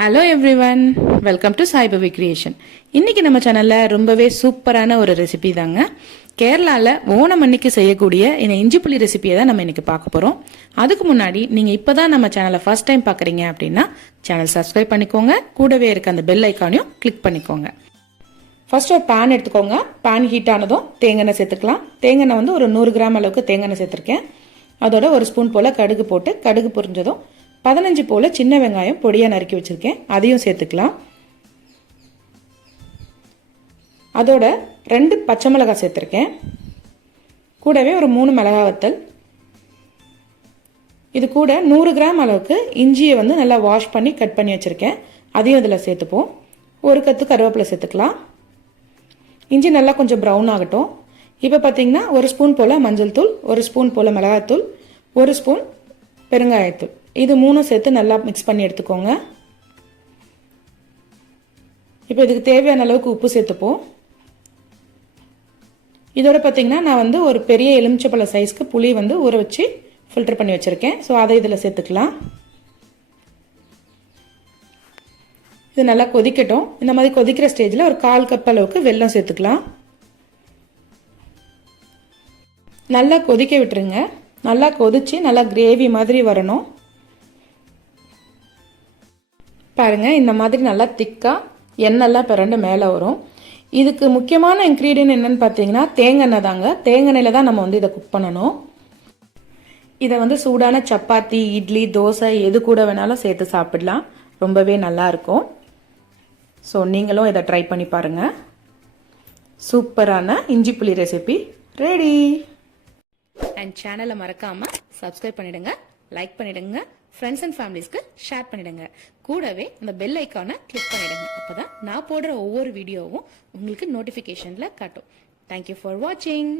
Hello everyone, welcome to Saibhavi creation. இன்னைக்கு நம்ம சேனல்ல ரொம்பவே சூப்பரான ஒரு ரெசிபி தாங்க. கேரளால ஓணம் அன்னைக்கு செய்யக்கூடிய இந்த இஞ்சி புளி ரெசிபியை தான் நம்ம இன்னைக்கு பார்க்க போறோம். அதுக்கு முன்னாடி நீங்க இப்பதான் நம்ம சேனலை ஃபர்ஸ்ட் டைம் பாக்குறீங்க அப்படின்னா சேனல் சப்ஸ்கிரைப் பண்ணிக்கோங்க. கூடவே இருக்க அந்த பெல் ஐக்கானையும் கிளிக் பண்ணிக்கோங்க. ஃபர்ஸ்ட் ஒரு பேன் எடுத்துக்கோங்க. பேன் ஹீட் ஆனதும் தேங்காய் சேர்த்துக்கலாம். தேங்காய் வந்து ஒரு 100 கிராம் அளவுக்கு தேங்காய் சேர்த்துருக்கேன். அதோட ஒரு ஸ்பூன் போல கடுகு போட்டு கடுகு பொரிஞ்சதும் 15 போல சின்ன வெங்காயம் பொடியா நறுக்கி வச்சிருக்கேன், அதையும் சேர்த்துக்கலாம். அதோட 2 பச்சை மிளகாய் சேர்த்துருக்கேன். கூடவே ஒரு 3 மிளகாய் வத்தல். இது கூட 100 கிராம் அளவுக்கு இஞ்சியை வந்து நல்லா வாஷ் பண்ணி கட் பண்ணி வச்சிருக்கேன், அதையும் இதில் சேர்த்துப்போம். ஒரு கத்து கருவேப்பிலை சேர்த்துக்கலாம். இஞ்சி நல்லா கொஞ்சம் ப்ரௌன் ஆகட்டும். இப்போ பார்த்தீங்கன்னா ஒரு ஸ்பூன் போல் மஞ்சள் தூள், ஒரு ஸ்பூன் போல் மிளகாத்தூள், ஒரு ஸ்பூன் பெருங்காயத்தூள், இது 3 சேர்த்து நல்லா மிக்ஸ் பண்ணி எடுத்துக்கோங்க. இப்போ இதுக்கு தேவையான அளவுக்கு உப்பு சேர்த்துப்போம். இதோட பார்த்தீங்கன்னா நான் வந்து ஒரு பெரிய எலுமிச்சப்பழ சைஸ்க்கு புளி வந்து ஊற வச்சு ஃபில்டர் பண்ணி வச்சுருக்கேன். ஸோ அதை இதில் சேர்த்துக்கலாம். இது நல்லா கொதிக்கட்டும். இந்த மாதிரி கொதிக்கிற ஸ்டேஜில் ஒரு 1/4 கப் அளவுக்கு வெல்லம் சேர்த்துக்கலாம். நல்லா கொதிக்க விட்டுருங்க. நல்லா கொதிச்சு நல்லா கிரேவி மாதிரி வரணும். பாருங்க, இந்த மாதிரி நல்லா திக்கா எண்ணெய்லாம் பிறண்டு மேலே வரும். இதுக்கு முக்கியமான இன்க்ரீடியன்ட் என்னன்னு பார்த்தீங்கன்னா தேங்காய் தாங்க. தேங்காயில் தான் நம்ம வந்து இதை குக் பண்ணணும். இதை வந்து சூடான சப்பாத்தி, இட்லி, தோசை எது கூட வேணாலும் சேர்த்து சாப்பிடலாம். ரொம்பவே நல்லா இருக்கும். ஸோ நீங்களும் இதை ட்ரை பண்ணி பாருங்க. சூப்பரான இஞ்சி புளி ரெசிபி ரெடி. அண்ட் சேனலை மறக்காம சப்ஸ்கிரைப் பண்ணிடுங்க, லைக் பண்ணிடுங்க, ஃப்ரெண்ட்ஸ் அண்ட் ஃபேமிலிஸ்க்கு ஷேர் பண்ணிடுங்க. கூடவே அந்த பெல் ஐக்கானை கிளிக் பண்ணிடுங்க. அப்பதான் நான் போடுற ஒவ்வொரு வீடியோவும் உங்களுக்கு நோட்டிஃபிகேஷன்ல காட்டும். தேங்க்யூ ஃபார் வாட்சிங்.